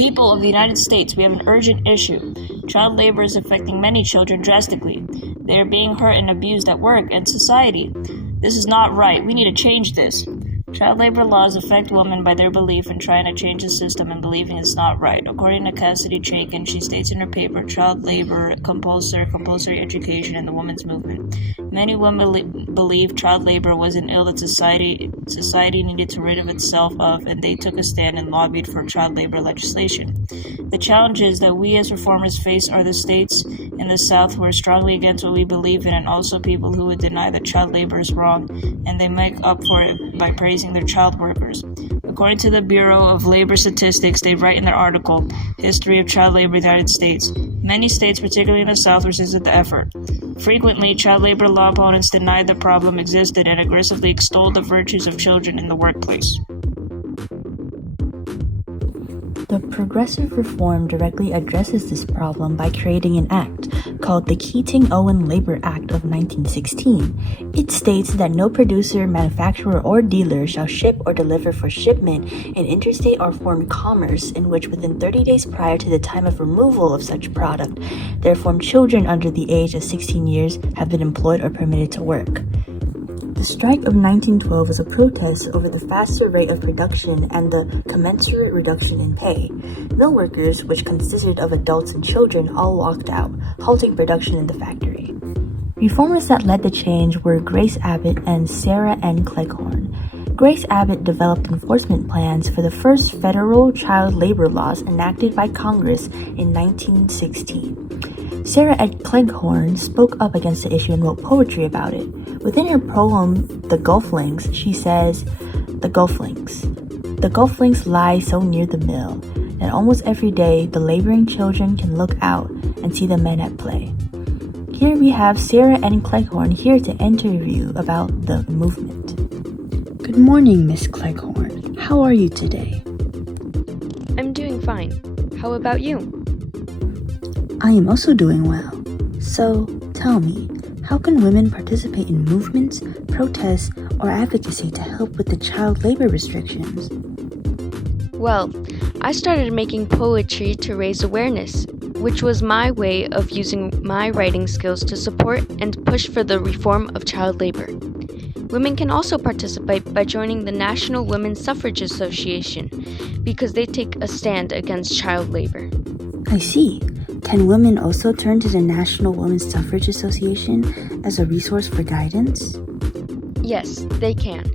People of the United States, we have an urgent issue. Child labor is affecting many children drastically. They are being hurt and abused at work and society. This is not right. We need to change this. Child labor laws affect women by their belief in trying to change the system and believing it's not right. According to Cassidy Chaikin, she states in her paper, Child Labor, Compulsory Education, and the Women's Movement. Many women believed child labor was an ill that society needed to rid of itself of, and they took a stand and lobbied for child labor legislation. The challenges that we as reformers face are the states in the South who are strongly against what we believe in, and also people who would deny that child labor is wrong, and they make up for it by praising their child workers. According to the Bureau of Labor Statistics, they write in their article, History of Child Labor in the United States, many states, particularly in the South, resisted the effort. Frequently, child labor law opponents denied the problem existed and aggressively extolled the virtues of children in the workplace. The Progressive Reform directly addresses this problem by creating an act called the Keating-Owen Labor Act of 1916. It states that no producer, manufacturer, or dealer shall ship or deliver for shipment in interstate or foreign commerce in which within 30 days prior to the time of removal of such product, therefore children under the age of 16 years have been employed or permitted to work. The strike of 1912 was a protest over the faster rate of production and the commensurate reduction in pay. Mill workers, which consisted of adults and children, all walked out, halting production in the factory. Reformers that led the change were Grace Abbott and Sarah N. Cleghorn. Grace Abbott developed enforcement plans for the first federal child labor laws enacted by Congress in 1916. Sarah N. Cleghorn spoke up against the issue and wrote poetry about it. Within her poem, The Gulf Links, she says, The Gulf Links lie so near the mill that almost every day the laboring children can look out and see the men at play. Here we have Sarah N. Cleghorn here to interview about the movement. Good morning, Miss Cleghorn. How are you today? I'm doing fine. How about you? I am also doing well. So, tell me, how can women participate in movements, protests, or advocacy to help with the child labor restrictions? Well, I started making poetry to raise awareness, which was my way of using my writing skills to support and push for the reform of child labor. Women can also participate by joining the National Women's Suffrage Association because they take a stand against child labor. I see. Can women also turn to the National Women's Suffrage Association as a resource for guidance? Yes, they can.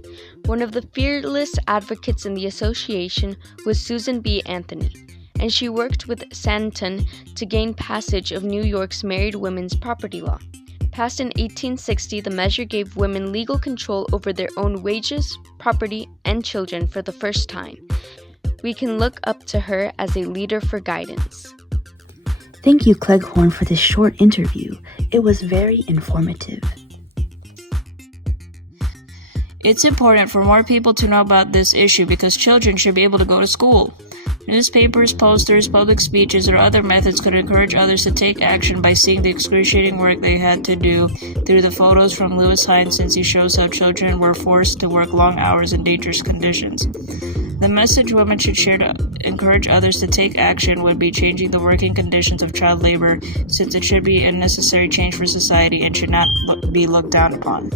One of the fearless advocates in the association was Susan B. Anthony, and she worked with Stanton to gain passage of New York's married women's property law. Passed in 1860, the measure gave women legal control over their own wages, property, and children for the first time. We can look up to her as a leader for guidance. Thank you, Cleghorn, for this short interview. It was very informative. It's important for more people to know about this issue because children should be able to go to school. Newspapers, posters, public speeches, or other methods could encourage others to take action by seeing the excruciating work they had to do through the photos from Lewis Hines, since he shows how children were forced to work long hours in dangerous conditions. The message women should share to encourage others to take action would be changing the working conditions of child labor, since it should be a necessary change for society and should not be looked down upon.